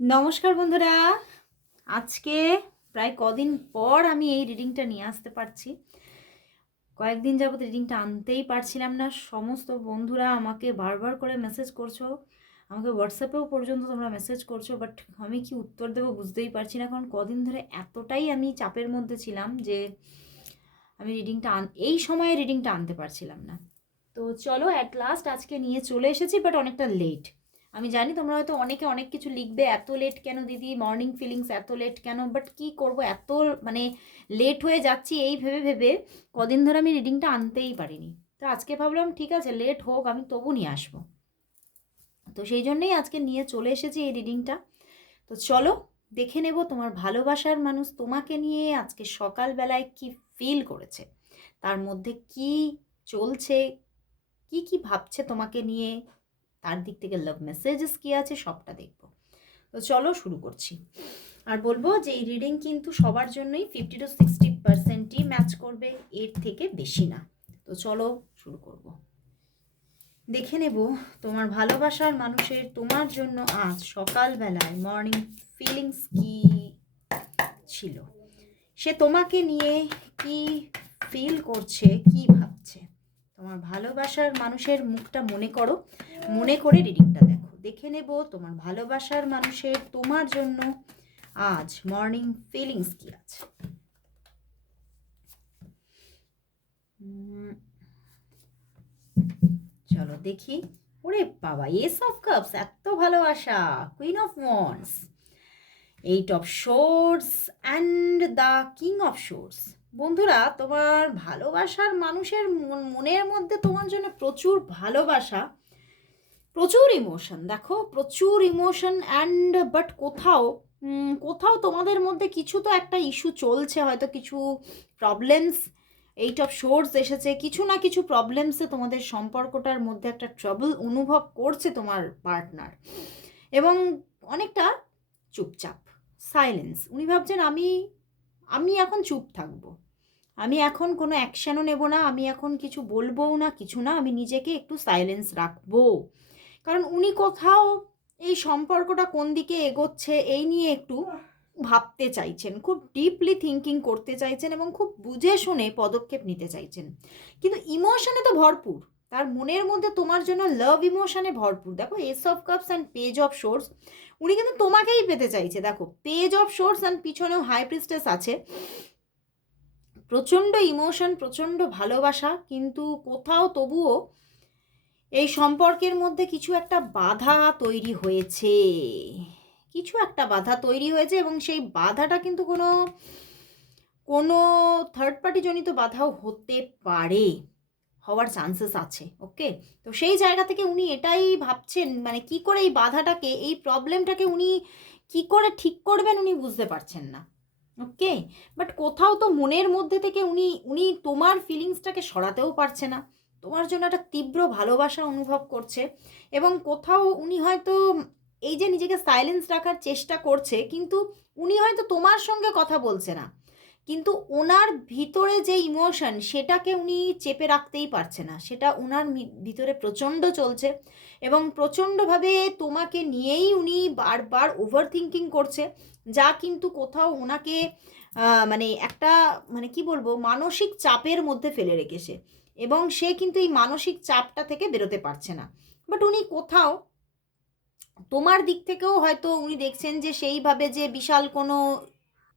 নমস্কার বন্ধুরা। আজকে প্রায় কদিন পর আমি এই রিডিংটা নিয়ে আসতে পারছি। কয়েকদিন যাবত রিডিংটা আনতেই পারছিলাম না। সমস্ত বন্ধুরা আমাকে বারবার করে মেসেজ করছ। আমাকে হোয়াটসঅ্যাপেও পর্যন্ত তোমরা মেসেজ করছ বাট আমি কি উত্তর দেবো বুঝতেই পারছি না। কারণ কদিন ধরে এতটাই আমি চাপের মধ্যে ছিলাম যে আমি রিডিংটা আন এই সময়ে রিডিংটা আনতে পারছিলাম না। তো চলো অ্যাট লাস্ট আজকে নিয়ে চলে এসেছি বাট অনেকটা লেট আমি জানি তোমরা হয়তো অনেকে অনেক কিছু লিখবে, এত লেট কেন দিদি? মর্নিং ফিলিংস এত লেট কেন? বাট কি করব? এত মানে লেট হয়ে যাচ্ছি এই ভেবে ভেবে কদিন ধরে আমি রিডিংটা আনতেই পারিনি। তো আজকে ভাবলাম, ঠিক আছে লেট হোক, আমি তবু নিয়ে আসব। তো সেই জন্যেই আজকে নিয়ে চলে এসেছি এই রিডিংটা তো চলো, দেখে নেব তোমার ভালোবাসার মানুষ তোমাকে নিয়ে আজকে সকালবেলায় কি ফিল করেছে? তার মধ্যে কি চলছে? কি কি ভাবছে তোমাকে নিয়ে? তার দিক থেকে লাভ মেসেজেস কী আছে সবটা দেখব। তো চলো শুরু করছি। আর বলব যে এই রিডিং কিন্তু সবার জন্যই ফিফটি টু সিক্সটি পার্সেন্টই ম্যাচ করবে, এর থেকে বেশি না। তো চলো শুরু করব। দেখে নেব তোমার ভালোবাসার মানুষের তোমার জন্য আজ সকালবেলায় মর্নিং ফিলিংস কি ছিল? সে তোমাকে নিয়ে কি ফিল করছে, কি তোমার ভালোবাসার মানুষের মুখটা মনে করো। মনে করে রিডিংটা দেখো। দেখে নেব তোমার ভালোবাসার মানুষের তোমার জন্য আজ মর্নিং ফিলিংস কি আছে। চলো দেখি। ওরে বাবা এস অফ কাপস এত ভালোবাসা queen of wands eight of swords and the king of swords বন্ধুরা, তোমার ভালোবাসার মানুষের মন- মনের মধ্যে তোমার জন্য প্রচুর ভালোবাসা, প্রচুর ইমোশন দেখো, প্রচুর ইমোশন অ্যান্ড বাট কোথাও কোথাও তোমাদের মধ্যে কিছু তো একটা ইস্যু চলছে, হয়তো কিছু প্রবলেমস এইট অফ সোর্স এসেছে, কিছু না কিছু প্রবলেমসে তোমাদের সম্পর্কটার মধ্যে একটা ট্রাবল অনুভব করছে তোমার পার্টনার এবং অনেকটা চুপচাপ সাইলেন্স উনি ভাবছেন, আমি আমি এখন চুপ থাকব। আমি এখন কোনো অ্যাকশানও নেব না, আমি এখন কিছু বলবোও না, কিছু না, আমি নিজেকে একটু সাইলেন্স রাখব। কারণ উনি কোথাও এই সম্পর্কটা কোন দিকে এগোচ্ছে এই নিয়ে একটু ভাবতে চাইছেন, খুব ডিপলি থিঙ্কিং করতে চাইছেন এবং খুব বুঝে শুনে পদক্ষেপ নিতে চাইছেন। কিন্তু ইমোশনে তো ভরপুর, তার মনের মধ্যে তোমার জন্য লাভ ইমোশনে ভরপুর। দেখো ace of cups and page of swords উনি কিন্তু তোমাকেই পেতে চাইছে। দেখো পেজ অফ শোর্স অ্যান্ড পিছনেও হাই প্রিস্টেস আছে। প্রচণ্ড ইমোশন প্রচণ্ড ভালোবাসা, কিন্তু কোথাও তবুও এই সম্পর্কের মধ্যে কিছু একটা বাধা তৈরি হয়েছে। কিছু একটা বাধা তৈরি হয়েছে এবং সেই বাধাটা কিন্তু কোনো কোনো থার্ড পার্টি জনিত বাধাও হতে পারে, হওয়ার চান্সেস আছে ওকে তো সেই জায়গা থেকে উনি এটাই ভাবছেন মানে কি করে এই বাধাটাকে, এই প্রবলেমটাকে উনি কি করে ঠিক করবেন উনি বুঝতে পারছেন না। ওকে বাট কোথাও তো মনের মধ্যে থেকে উনি উনি তোমার ফিলিংসটাকে সরাতেও পারছে না। তোমার জন্য একটা তীব্র ভালোবাসা অনুভব করছে এবং কোথাও উনি হয়তো এই যে নিজেকে সাইলেন্স রাখার চেষ্টা করছে, কিন্তু উনি হয়তো তোমার সঙ্গে কথা বলছে না। কিন্তু ওনার ভিতরে যে ইমোশন সেটাকে উনি চেপে রাখতেই পারছে না। সেটা ওনার ভিতরে প্রচণ্ড চলছে এবং প্রচণ্ডভাবে তোমাকে নিয়েই উনি বারবার ওভার থিঙ্কিং করছে। যা কিন্তু কোথাও ওনাকে মানে একটা মানে কি বলব, মানসিক চাপের মধ্যে ফেলে রেখেছে। এবং সে কিন্তু এই মানসিক চাপটা থেকে বেরোতে পারছে না। বাট উনি কোথাও, তোমার দিক থেকেও হয়তো উনি দেখছেন যে সেইভাবে যে বিশাল কোনো,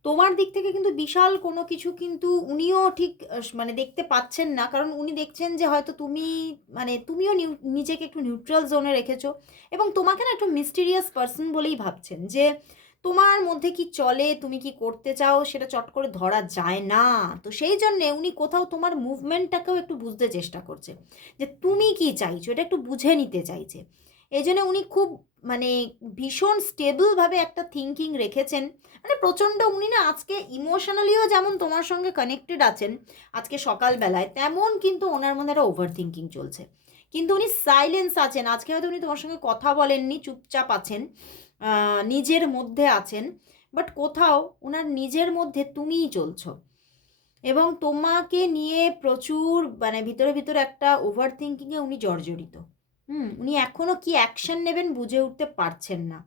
তোমার দিক থেকে কিন্তু বিশাল কোনো কিছু কিন্তু উনিও ঠিক মানে দেখতে পাচ্ছেন না। কারণ উনি দেখছেন যে হয়তো তুমি মানে তুমিও নিউ- নিজেকে একটু নিউট্রাল জোনে রেখেছো। এবং তোমাকে না একটু মিস্টিরিয়াস পার্সন বলেই ভাবছেন যে তোমার মধ্যে কি চলে? তুমি কি করতে চাও? সেটা চট করে ধরা যায় না। তো সেই জন্যে উনি কোথাও তোমার মুভমেন্টটাকেও একটু বুঝতে চেষ্টা করছে। যে তুমি কি চাইছো? এটা একটু বুঝে নিতে চাইছে। এই জন্য উনি খুব মানে ভীষণ স্টেবলভাবে একটা থিঙ্কিং রেখেছেন। মানে প্রচণ্ড উনি না আজকে ইমোশনালিও যেমন তোমার সঙ্গে কানেক্টেড আছেন, আজকে সকালবেলায়, তেমন কিন্তু ওনার মধ্যে একটা ওভার থিঙ্কিং চলছে। কিন্তু উনি সাইলেন্স আছেন। আজকে হয়তো উনি তোমার সঙ্গে কথা বলেননি, চুপচাপ আছেন। নিজের মধ্যে আছেন বাট কোথাও ওনার নিজের মধ্যে তুমিই চলছো। এবং তোমাকে নিয়ে প্রচুর মানে ভিতরে ভিতরে একটা ওভার থিঙ্কিংয়ে উনি জর্জরিত। হুম, উনি এখনও কি অ্যাকশন নেবেন বুঝে উঠতে পারছেন না।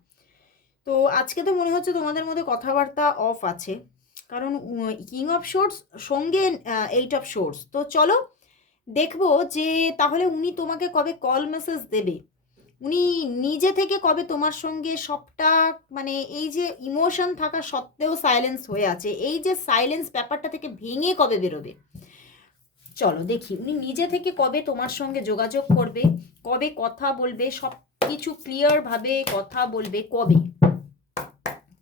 তো আজকে তো মনে হচ্ছে তোমাদের মধ্যে কথাবার্তা অফ আছে। কারণ কিং অফ শোর্স সঙ্গে এইট অফ শোর্স তো চলো, দেখব যে তাহলে উনি তোমাকে কবে কল মেসেজ দেবে। উনি নিজে থেকে কবে তোমার সঙ্গে সবটা মানে এই যে ইমোশন থাকা সত্ত্বেও সাইলেন্স হয়ে আছে, এই যে সাইলেন্স ব্যাপারটা থেকে ভেঙে কবে বেরোবে? চলো দেখি, উনি নিজে থেকে কবে তোমার সঙ্গে যোগাযোগ করবে, কবে কথা বলবে সব কিছু ক্লিয়ারভাবে কথা বলবে, কবে?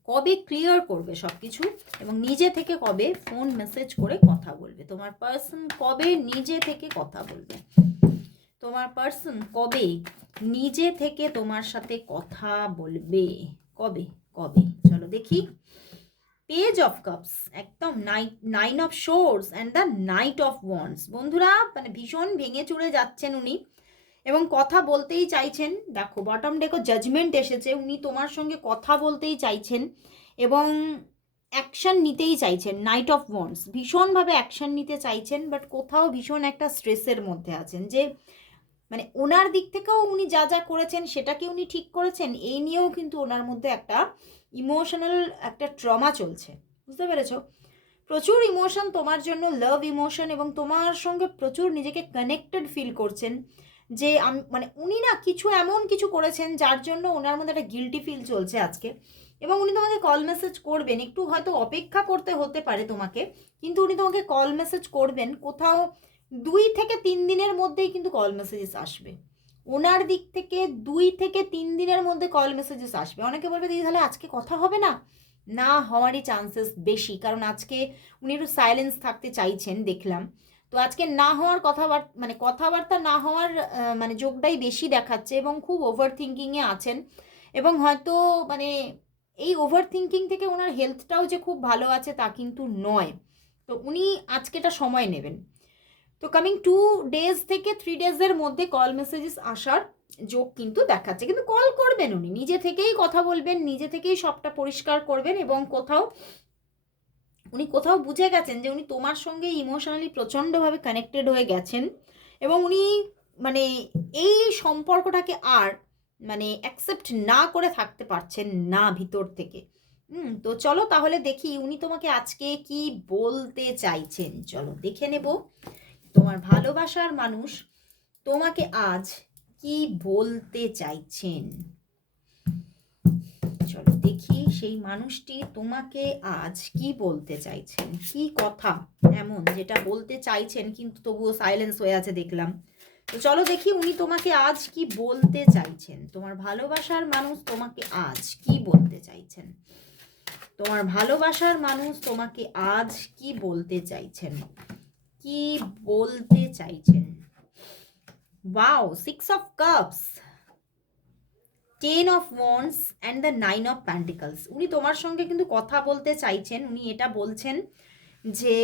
কবে ক্লিয়ার করবে সব কিছু এবং নিজে থেকে কবে ফোন মেসেজ করে কথা বলবে? তোমার পার্সন কবে নিজে থেকে কথা বলবে? তোমার পার্সন কবে নিজে থেকে তোমার সাথে কথা বলবে? কবে? কবে? চলো দেখি। পেজ অফ কাপস একদম nine of swords and the knight of wands বন্ধুরা মানে ভীষণ ভেঙে চুড়ে যাচ্ছেন উনি এবং কথা বলতেই চাইছেন। দেখো বটম ডেকো জাজমেন্ট এসেছে। উনি তোমার সঙ্গে কথা বলতেই চাইছেন এবং অ্যাকশন নিতেই চাইছেন। নাইট অফ ওয়ান্স ভীষণভাবে অ্যাকশন নিতে চাইছেন বাট কোথাও ভীষণ একটা স্ট্রেসের মধ্যে আছেন যে মানে ওনার দিক থেকেও উনি যা যা করেছেন সেটাকে উনি ঠিক করেছেন, এই নিয়েও কিন্তু ওনার মধ্যে একটা ইমোশনাল একটা ট্রমা চলছে। বুঝতে পেরেছ? প্রচুর ইমোশন তোমার জন্য লাভ ইমোশন এবং তোমার সঙ্গে প্রচুর নিজেকে কানেক্টেড ফিল করছেন। যে আমি মানে উনি না কিছু এমন কিছু করেছেন যার জন্য ওনার মধ্যে একটা গিলটি ফিল চলছে আজকে। এবং উনি তোমাকে কল মেসেজ করবেন, একটু হয়তো অপেক্ষা করতে হতে পারে তোমাকে, কিন্তু উনি তোমাকে কল মেসেজ করবেন, কোথাও দুই থেকে তিন দিনের মধ্যেই কিন্তু কল মেসেজেস আসবে। ওনার দিক থেকে দুই থেকে তিন দিনের মধ্যে কল মেসেজেস আসবে। অনেকে বলবে, দিদি, তাহলে আজকে কথা হবে না? না, হওয়ারই চান্সেস বেশি, কারণ আজকে উনি একটু সাইলেন্স থাকতে চাইছেন, দেখলাম। তো আজকে না হওয়ার কথাবার্তা মানে কথাবার্তা না হওয়ার মানে যোগটাই বেশি দেখাচ্ছে এবং খুব ওভার থিঙ্কিংয়ে আছেন। এবং হয়তো মানে এই ওভার থিঙ্কিং থেকে ওনার হেলথটাও যে খুব ভালো আছে তা কিন্তু নয়। তো উনি আজকেটা সময় নেবেন। তো কামিং টু ডেজ থেকে থ্রি ডেজের মধ্যে কল মেসেজেস আসার যোগ কিন্তু দেখাচ্ছে। কিন্তু কল করবেন উনি, নিজে থেকেই কথা বলবেন, নিজে থেকেই সবটা পরিষ্কার করবেন এবং কোথাও উনি কোথাও বুঝে গেছেন যে উনি তোমার সঙ্গে ইমোশনালি প্রচণ্ডভাবে কানেক্টেড হয়ে গেছেন এবং উনি মানে এই সম্পর্কটাকে আর মানে অ্যাকসেপ্ট না করে থাকতে পারছেন না ভিতর থেকে। হুম, তো চলো তাহলে দেখি উনি তোমাকে আজকে কি বলতে চাইছেন। চলো দেখে নেব। তোমার ভালোবাসার মানুষ তোমাকে আজ কি বলতে চাইছেন? চলো দেখি সেই মানুষটি তোমাকে আজ কি বলতে চাইছেন? কি কথা এমন যেটা বলতে চাইছেন কিন্তু তবুও সাইলেন্স হয়ে আছে দেখলাম। তো চলো দেখি উনি তোমাকে আজ কি বলতে চাইছেন? তোমার ভালোবাসার মানুষ তোমাকে আজ কি বলতে চাইছেন? তোমার ভালোবাসার মানুষ তোমাকে আজ কি বলতে চাইছেন? কি বলতে চাইছেন? Wow six of cups ten of wands and the nine of pentacles উনি তোমার সঙ্গে কিন্তু কথা বলতে চাইছেন, উনি এটা বলছেন যে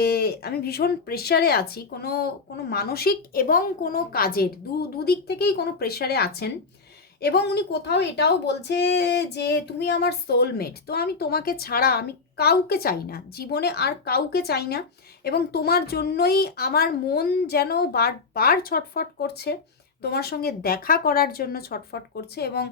আমি ভীষণ প্রেশারে আছি, কোনো কোনো মানসিক এবং কোনো কাজের, দু, দুদিক থেকেই কোনো প্রেশারে আছেন। এবং উনি কোথাও এটাও বলছে যে, তুমি আমার সোলমেট তো আমি তোমাকে ছাড়া, আমি কাউকে চাই না, জীবনে আর কাউকে চাই না। এবং তোমার জন্যই আমার মন যেন বারবার ছটফট করছে, তোমার সঙ্গে দেখা করার জন্য ছটফট করছে। এবং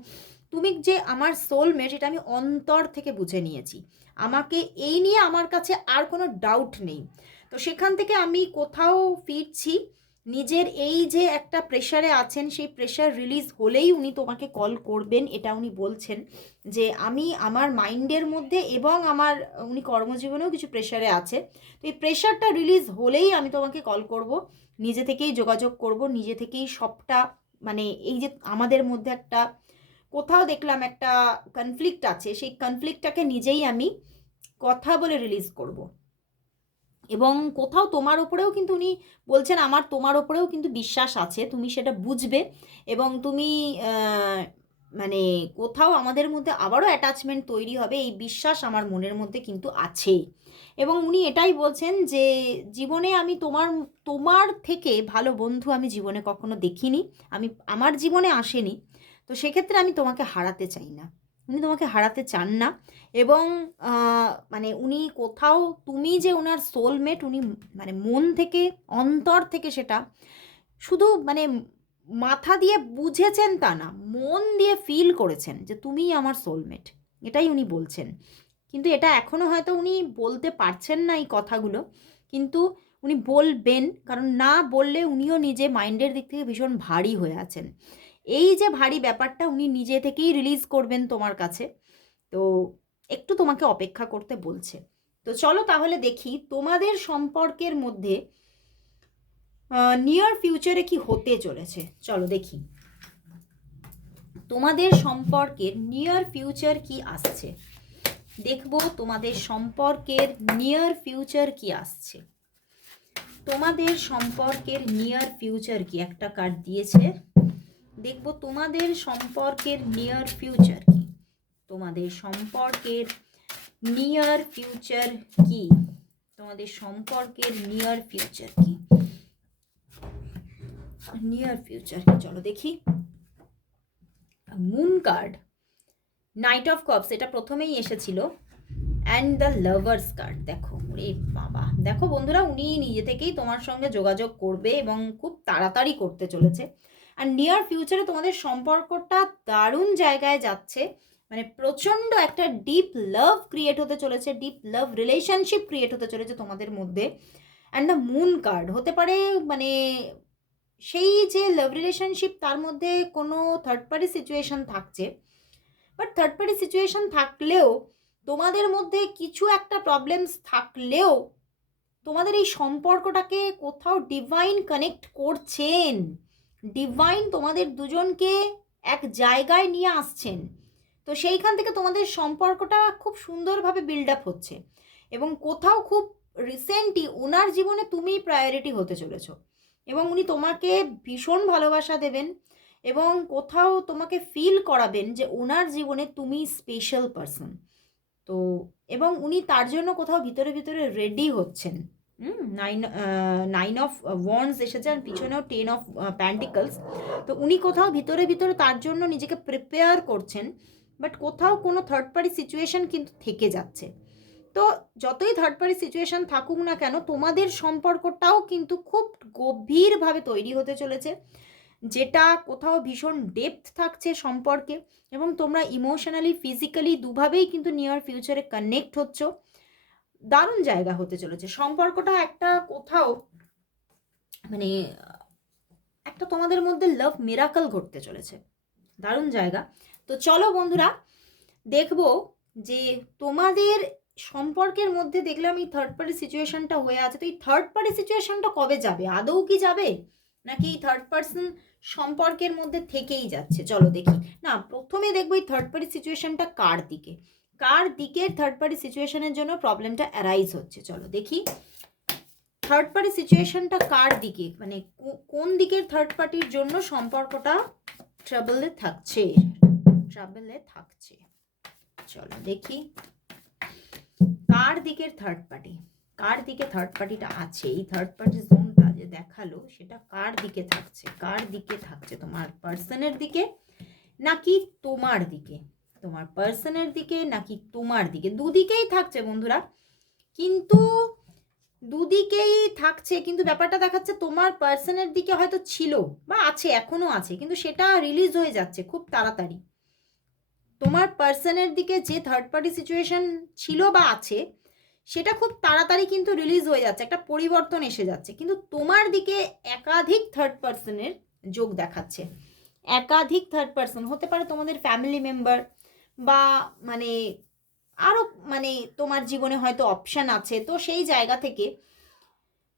তুমি যে আমার সোলমেট এটা আমি অন্তর থেকে বুঝে নিয়েছি। আমাকে এই নিয়ে আমার কাছে আর কোনো ডাউট নেই। তো সেখান থেকে আমি কোথাও ফিরছি। নিজের এই যে একটা প্রেশারে আছেন, সেই প্রেশার রিলিজ হলেই উনি তোমাকে কল করবেন, এটা উনি বলছেন যে আমি আমার মাইন্ডের মধ্যে এবং আমার, উনি কর্মজীবনেও কিছু প্রেশারে আছে। তো এই প্রেশারটা রিলিজ হলেই আমি তোমাকে কল করব, নিজে থেকেই যোগাযোগ করব, নিজে থেকেই সবটা মানে এই যে আমাদের মধ্যে একটা, কোথাও দেখলাম একটা কনফ্লিক্ট আছে, সেই কনফ্লিক্টটাকে নিজেই আমি কথা বলে রিলিজ করব। এবং কোথাও তোমার ওপরেও কিন্তু উনি বলছেন, আমার তোমার ওপরেও কিন্তু বিশ্বাস আছে, তুমি সেটা বুঝবে। এবং তুমি মানে কোথাও আমাদের মধ্যে আবারও অ্যাটাচমেন্ট তৈরি হবে, এই বিশ্বাস আমার মনের মধ্যে কিন্তু আছে এবং উনি এটাই বলছেন যে, জীবনে আমি তোমার তোমার থেকে ভালো বন্ধু আমি জীবনে কখনো দেখিনি, আমি, আমার জীবনে আসেনি, তো সেক্ষেত্রে আমি তোমাকে হারাতে চাই না। উনি তোমাকে হারাতে চান না। এবং মানে উনি কোথাও, তুমি যে ওনার সোলমেট উনি মানে মন থেকে, অন্তর থেকে সেটা শুধু মানে মাথা দিয়ে বুঝেছেন তা না, মন দিয়ে ফিল করেছেন যে তুমিই আমার সোলমেট এটাই উনি বলছেন। কিন্তু এটা এখনও হয়তো উনি বলতে পারছেন না এই কথাগুলো। কিন্তু উনি বলবেন, কারণ না বললে উনিও নিজে মাইন্ডের দিক থেকে ভীষণ ভারী হয়ে আছেন। এই যে ভারী ব্যাপারটা উনি নিজে থেকেই রিলিজ করবেন তোমার কাছে, তো একটু তোমাকে অপেক্ষা করতে বলছে। তো চলো তাহলে দেখি তোমাদের সম্পর্কের মধ্যে নিয়ার ফিউচারে কি হতে চলেছে? চলো দেখি। তোমাদের সম্পর্কের নিয়ার ফিউচার কি আসছে? দেখব তোমাদের সম্পর্কের নিয়ার ফিউচার কি আসছে। তোমাদের সম্পর্কের নিয়ার ফিউচার কি? একটা কার্ড দিয়েছে। দেখব তোমাদের সম্পর্কের নিয়ার ফিউচার কি? তোমাদের সম্পর্কের নিয়ার ফিউচার কি? তোমাদের সম্পর্কের নিয়ার ফিউচার কি? নিয়ার ফিউচার কি? চলো দেখি। Moon card knight of cups এটা প্রথমেই এসেছিল। অ্যান্ড দ্য লাভার্স কার্ড দেখো রে বাবা। দেখো বন্ধুরা, উনি নিজে থেকেই তোমার সঙ্গে যোগাযোগ করবে এবং খুব তাড়াতাড়ি করতে চলেছে। আর নিয়ার ফিউচারে তোমাদের সম্পর্কটা দারুণ জায়গায় যাচ্ছে। মানে প্রচণ্ড একটা ডিপ লাভ ক্রিয়েট হতে চলেছে ডিপ লাভ রিলেশনশিপ ক্রিয়েট হতে চলেছে তোমাদের মধ্যে। অ্যান্ড দ্য মুন কার্ড হতে পারে মানে সেই যে লাভ রিলেশনশিপ তার মধ্যে কোনো থার্ড পার্টি সিচুয়েশন থাকছে। বাট থার্ড পার্টি সিচুয়েশন থাকলেও, তোমাদের মধ্যে কিছু একটা প্রবলেমস থাকলেও, তোমাদের এই সম্পর্কটাকে কোথাও ডিভাইন কানেক্ট করছেন। ডিভাইন তোমাদের দুজনকে এক জায়গায় নিয়ে আসছেন। তো সেইখান থেকে তোমাদের সম্পর্কটা খুব সুন্দরভাবে বিল্ড আপ হচ্ছে এবং কোথাও খুব রিসেন্টলি ওনার জীবনে তুমি প্রায়োরিটি হতে চলেছ এবং উনি তোমাকে ভীষণ ভালোবাসা দেবেন এবং কোথাও তোমাকে ফিল করাবেন যে ওনার জীবনে তুমি স্পেশাল পারসন তো এবং উনি তার জন্য কোথাও ভিতরে ভিতরে রেডি হচ্ছেন। নাইন নাইন অফ ওয়ান্স এসেছে আর পিছনেও টেন অফ প্যান্টিকলস তো উনি কোথাও ভিতরে ভিতরে তার জন্য নিজেকে প্রিপেয়ার করছেন বাট কোথাও কোনো থার্ড পার্টি সিচুয়েশন কিন্তু থেকে যাচ্ছে। তো যতই থার্ড পার্টি সিচুয়েশন থাকুক না কেন, তোমাদের সম্পর্কটাও কিন্তু খুব গভীরভাবে তৈরি হতে চলেছে, যেটা কোথাও ভীষণ ডেপথ থাকছে সম্পর্কে, এবং তোমরা ইমোশনালি ফিজিক্যালি দুভাবেই কিন্তু নিয়ার ফিউচারে কানেক্ট হচ্ছ। দারুণ জায়গা হতে চলেছে। সম্পর্কটা একটা কোথাও মানে একটা তোমাদের মধ্যে লাভ মিরাকল ঘটতে চলেছে। দারুণ জায়গা। তো চলো বন্ধুরা, দেখব যে তোমাদের সম্পর্কের মধ্যে দেখলাম এই থার্ড পার্টি সিচুয়েশনটা হয়ে আছে। তো এই থার্ড পার্টি সিচুয়েশনটা কবে যাবে? আদৌ কি যাবে? নাকি এই থার্ড পার্সন সম্পর্কের মধ্যে থেকেই যাচ্ছে? চলো দেখি। না, প্রথমে দেখব এই থার্ড পার্টি সিচুয়েশনটা কার দিকে? কার দিকের থার্ড পার্টি সিচুয়েশনের জন্য প্রবলেমটা অ্যারাইজ হচ্ছে? চলো দেখি। থার্ড পার্টি সিচুয়েশনটা কার দিকে? মানে কোন দিকের থার্ড পার্টির জন্য সম্পর্কটা ট্রাবলে থাকছে? ট্রাবলে থাকছে। চলো দেখি। কার দিকের থার্ড পার্টি কার দিকে থার্ড পার্টিটা আছে? এই থার্ড পার্টি জোনটা যে দেখাল, সেটা কার দিকে থাকছে? কার দিকে থাকছে তোমার পার্সনের দিকে, নাকি তোমার দিকে? তোমার পার্সনের দিকে নাকি তোমার দিকে? দুদিকেই থাকছে বন্ধুরা। কিন্তু দুদিকেই থাকছে, কিন্তু ব্যাপারটা দেখাচ্ছে তোমার পার্সনের দিকে হয়তো ছিল বা আছে এখনও আছে, কিন্তু সেটা রিলিজ হয়ে যাচ্ছে খুব তাড়াতাড়ি। তোমার পার্সনের দিকে যে থার্ড পার্টি সিচুয়েশন ছিল বা আছে, সেটা খুব তাড়াতাড়ি কিন্তু রিলিজ হয়ে যাচ্ছে, একটা পরিবর্তন এসে যাচ্ছে। কিন্তু তোমার দিকে একাধিক থার্ড পার্সনের যোগ দেখাচ্ছে। একাধিক থার্ড পার্সন হতে পারে তোমাদের ফ্যামিলি মেম্বার বা মানে আরও মানে তোমার জীবনে হয়তো অপশান আছে। তো সেই জায়গা থেকে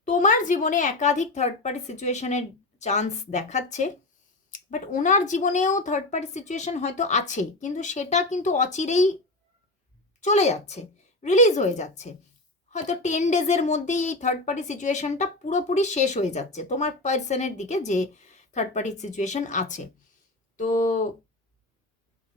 তোমার জীবনে একাধিক থার্ড পার্টি সিচুয়েশনের চান্স দেখাচ্ছে। বাট ওনার জীবনেও থার্ড পার্টি সিচুয়েশন হয়তো আছে, কিন্তু সেটা কিন্তু অচিরেই চলে যাচ্ছে রিলিজ হয়ে যাচ্ছে। হয়তো টেন ডেজের মধ্যেই এই থার্ড পার্টি সিচুয়েশনটা পুরোপুরি শেষ হয়ে যাচ্ছে, তোমার পার্সনের দিকে যে থার্ড পার্টি সিচুয়েশন আছে। তো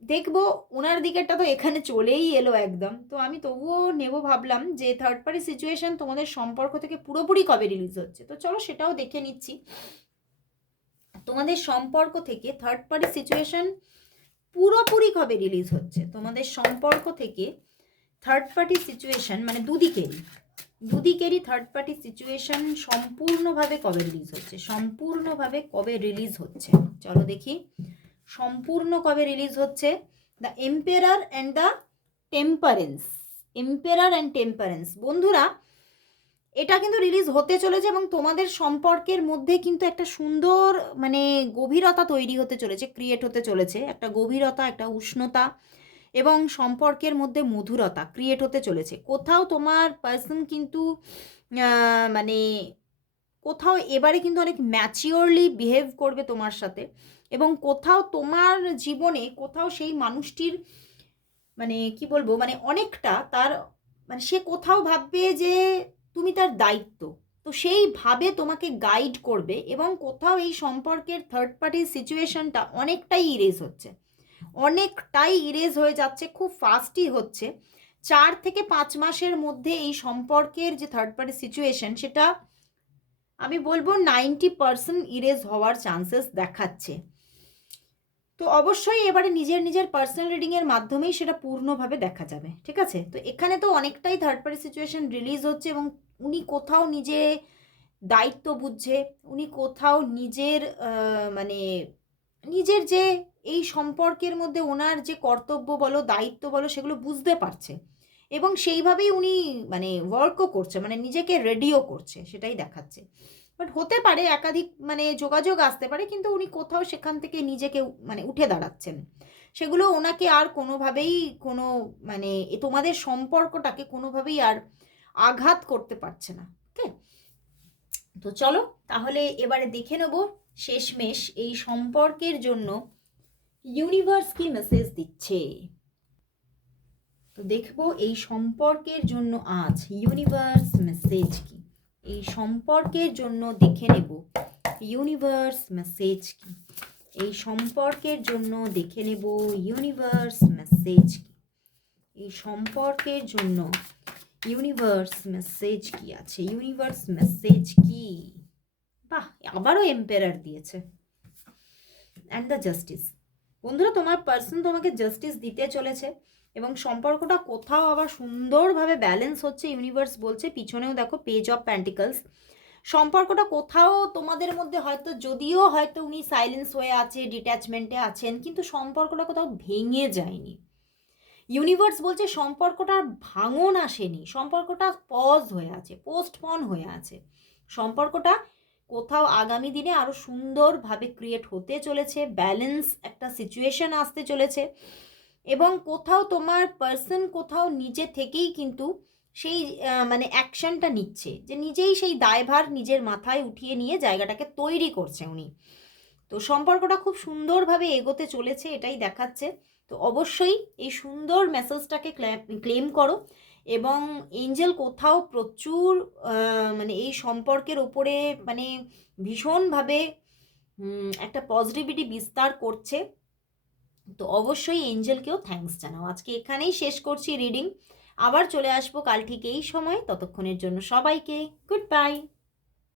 দেখব ওনার দিকেরটা তো এখানে চলেই এলো একদম। তো আমি তবুও নেব ভাবলাম যে থার্ড পার্টি সিচুয়েশন তোমাদের সম্পর্ক থেকে পুরোপুরি কবে রিলিজ হচ্ছে? তো চলো সেটাও দেখে নিচ্ছি। তোমাদের সম্পর্ক থেকে থার্ড পার্টি সিচুয়েশন পুরোপুরি কবে রিলিজ হচ্ছে? তোমাদের সম্পর্ক থেকে থার্ড পার্টি সিচুয়েশন মানে দুদিকেরই দুদিকেরই থার্ড পার্টি সিচুয়েশন সম্পূর্ণভাবে কবে রিলিজ হচ্ছে? সম্পূর্ণভাবে কবে রিলিজ হচ্ছে? চলো দেখি। সম্পূর্ণ কবে রিলিজ হচ্ছে? The emperor and the temperance emperor and temperance বন্ধুরা, এটা কিন্তু রিলিজ হতে চলেছে এবং তোমাদের সম্পর্কের মধ্যে কিন্তু একটা সুন্দর মানে গভীরতা তৈরি হতে চলেছে ক্রিয়েট হতে চলেছে। একটা গভীরতা, একটা উষ্ণতা এবং সম্পর্কের মধ্যে মধুরতা ক্রিয়েট হতে চলেছে। কোথাও তোমার পার্সন কিন্তু মানে কোথাও এবারে কিন্তু অনেক ম্যাচিওরলি বিহেভ করবে তোমার সাথে। এবং কোথাও তোমার জীবনে কোথাও সেই মানুষটির মানে কি বলব মানে অনেকটা তার মানে সে কোথাও ভাববে যে তুমি তার দায়িত্ব। তো সেইভাবে তোমাকে গাইড করবে এবং কোথাও এই সম্পর্কের থার্ড পার্টির সিচুয়েশনটা অনেকটাই ইরেজ হচ্ছে। অনেকটাই ইরেজ হয়ে যাচ্ছে, খুব ফাস্টই হচ্ছে। চার থেকে পাঁচ মাসের মধ্যে এই সম্পর্কের যে থার্ড পার্টি সিচুয়েশন সেটা, আমি বলব নাইনটি পার্সেন্ট ইরেজ হওয়ার চান্সেস দেখাচ্ছে। তো অবশ্যই এবারে নিজের নিজের পার্সোনাল রিডিংয়ের মাধ্যমেই সেটা পূর্ণভাবে দেখা যাবে, ঠিক আছে? তো এখানে তো অনেকটাই থার্ড পার্টি সিচুয়েশন রিলিজ হচ্ছে এবং উনি কোথাও নিজে দায়িত্ব বুঝছে, উনি কোথাও নিজের মানে নিজের যে এই সম্পর্কের মধ্যে ওনার যে কর্তব্য বলো, দায়িত্ব বলো, সেগুলো বুঝতে পারছে এবং সেইভাবেই উনি মানে ওয়ার্কও করছে মানে নিজেকে রেডিও করছে, সেটাই দেখাচ্ছে। বাট হতে পারে, একাধিক মানে যোগাযোগ আসতে পারে, কিন্তু উনি কোথাও সেখান থেকে নিজেকে মানে উঠে দাঁড়াচ্ছেন। সেগুলো ওনাকে আর কোনোভাবেই কোনো মানে তোমাদের সম্পর্কটাকে কোনোভাবেই আর আঘাত করতে পারছে না ওকে তো চলো, তাহলে এবারে দেখে নেব শেষমেশ এই সম্পর্কের জন্য ইউনিভার্স কি মেসেজ দিচ্ছে। তো দেখব এই সম্পর্কের জন্য আজ ইউনিভার্স মেসেজ কি। এই সম্পর্কের জন্য দেখে নেব। ইউনিভার্স মেসেজ কি? এই সম্পর্কের জন্য দেখে নেব ইউনিভার্স মেসেজ কি? এই সম্পর্কের জন্য ইউনিভার্স মেসেজ কি আছে? ইউনিভার্স মেসেজ কি? বাহ, আবারও এম্পেয়ার দিয়েছে। অ্যান্ড দ্য জাস্টিস বন্ধুরা, তোমার পার্সন তোমাকে জাস্টিস দিতে চলেছে এবং সম্পর্কটা কোথাও আবার সুন্দরভাবে ব্যালেন্স হচ্ছে ইউনিভার্স বলছে, পিছনেও দেখো পেজ অফ প্যান্টিকলস সম্পর্কটা কোথাও তোমাদের মধ্যে হয়তো, যদিও হয়তো উনি সাইলেন্স হয়ে আছে ডিট্যাচমেন্টে আছেন, কিন্তু সম্পর্কটা কোথাও ভেঙে যায়নি। ইউনিভার্স বলছে সম্পর্কটার ভাঙন আসেনি, সম্পর্কটা পজ হয়ে আছে পোস্টপন হয়ে আছে। সম্পর্কটা কোথাও আগামী দিনে আরও সুন্দরভাবে ক্রিয়েট হতে চলেছে ব্যালেন্স একটা সিচুয়েশন আসতে চলেছে এবং কোথাও তোমার পার্সন কোথাও নিজে থেকেই কিন্তু সেই মানে অ্যাকশনটা নিচ্ছে, যে নিজেই সেই দায়ভার নিজের মাথায় উঠিয়ে নিয়ে জায়গাটাকে তৈরি করছে উনি। তো সম্পর্কটা খুব সুন্দরভাবে এগোতে চলেছে, এটাই দেখাচ্ছে। তো অবশ্যই এই সুন্দর মেসেজটাকে ক্লেম করো। এবং এঞ্জেল কোথাও প্রচুর মানে এই সম্পর্কের ওপরে মানে ভীষণভাবে একটা পজিটিভিটি বিস্তার করছে। তো অবশ্যই এঞ্জেলকেও থ্যাংকস জানাও। আজকে এখানেই শেষ করছি রিডিং আবার চলে আসব কাল ঠিক এই সময়। ততক্ষণের জন্য সবাইকে গুড বাই